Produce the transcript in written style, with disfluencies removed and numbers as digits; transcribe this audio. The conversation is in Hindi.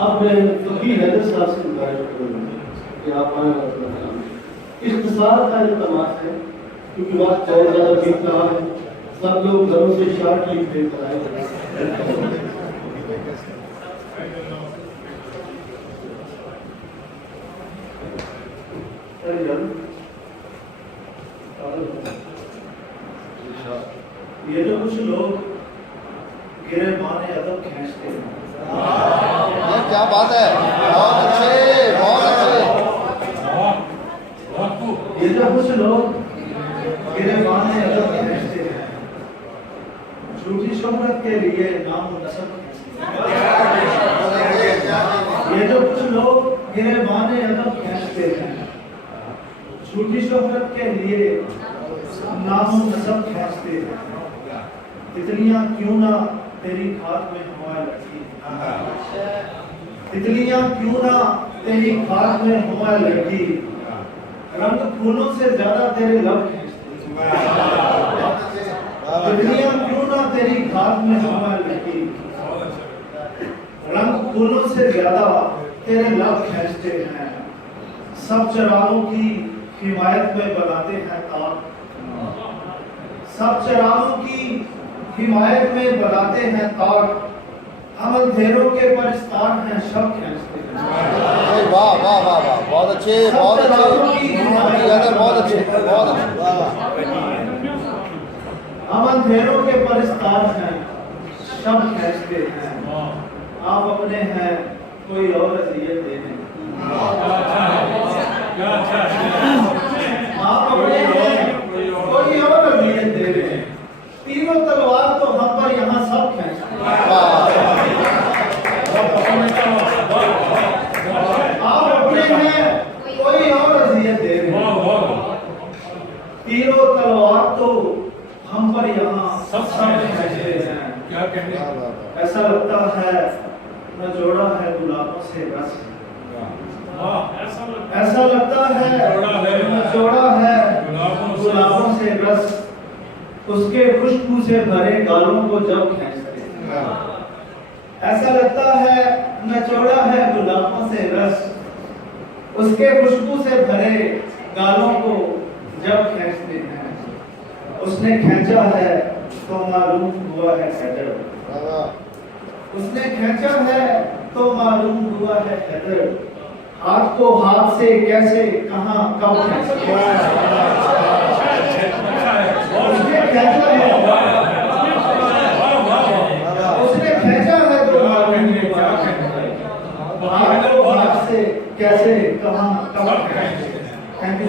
अब मैं फकीर हैदर साहब से गुजारिश करूँगा कि आप इख्तिसार का इल्तमास है क्योंकि वक्त बहुत ज़्यादा बीत रहा है। सब लोग घरों से शॉर्ट लीव देकर आए। ये जो कुछ लोग गिरे माने अदब खींचते हैं, ये क्या बात है, बहुत अच्छे बहुत अच्छे। ये जो कुछ लोग गिरे माने अदब खींचते हैं, झूठी शोहरत के लिए नाम नस्ब खींचते हैं। ये जो कुछ लोग गिरे माने अदब खींचते हैं, झूठी शोहरत के लिए नाम नस्ब खींचते हैं। तितलियां क्यों ना तेरी खाक में हवा लगी, तितलियां क्यों ना तेरी खाक में हवा लगी, रंग फूलों से ज्यादा तेरे लब खींचते हैं। तितलियां क्यों ना तेरी खाक में हवा लगी, रंग फूलों से ज्यादा तेरे लब खींचते हैं। सब चरागों की हिमायत में बनाते हैं ताक, सब चरागों की हिमायत में बनाते हैं ताक, हम अंधेरों के परिस्तार हैं शब खींचते हैं। वाह वाह वाह वाह, बहुत अच्छे बहुत अच्छे बहुत अच्छे बहुत अच्छे। हम अंधेरों के परिस्तार हैं शब खींचते हैं। आप अपने हैं कोई और अज़ियत देने, आप अपने हैं कोई और अज़ियत दे रहे हैं। तीनों तलवार तो हम पर यहाँ सब खींचते हैं। आप अपने हैं कोई और अज़ियत दे रहे हैं। तीनों तलवार तो हम पर यहाँ सब खींचते हैं। क्या कहने, ऐसा लगता है न जोड़ा है गुलाबों से रस, ऐसा लगता है न जोड़ा है गुलाबों से रस, उसके खुशबू से भरे गालों को जब खींचते हैं। ऐसा लगता है न जोड़ा है गुलाबों से रस, उसके खुशबू से भरे गालों को जब खींचते हैं। उसने खींचा है तो मालूम हुआ है हैदर, उसने खींचा है तो मालूम हुआ है हैदर, हाथ को हाथ से कैसे कहां कब खींचते हैं। उसने खींचा है, उसने खींचा है तो मालूम हुआ है हैदर, हाथ को हाथ से कैसे कहां कब खींचते हैं। Thank you.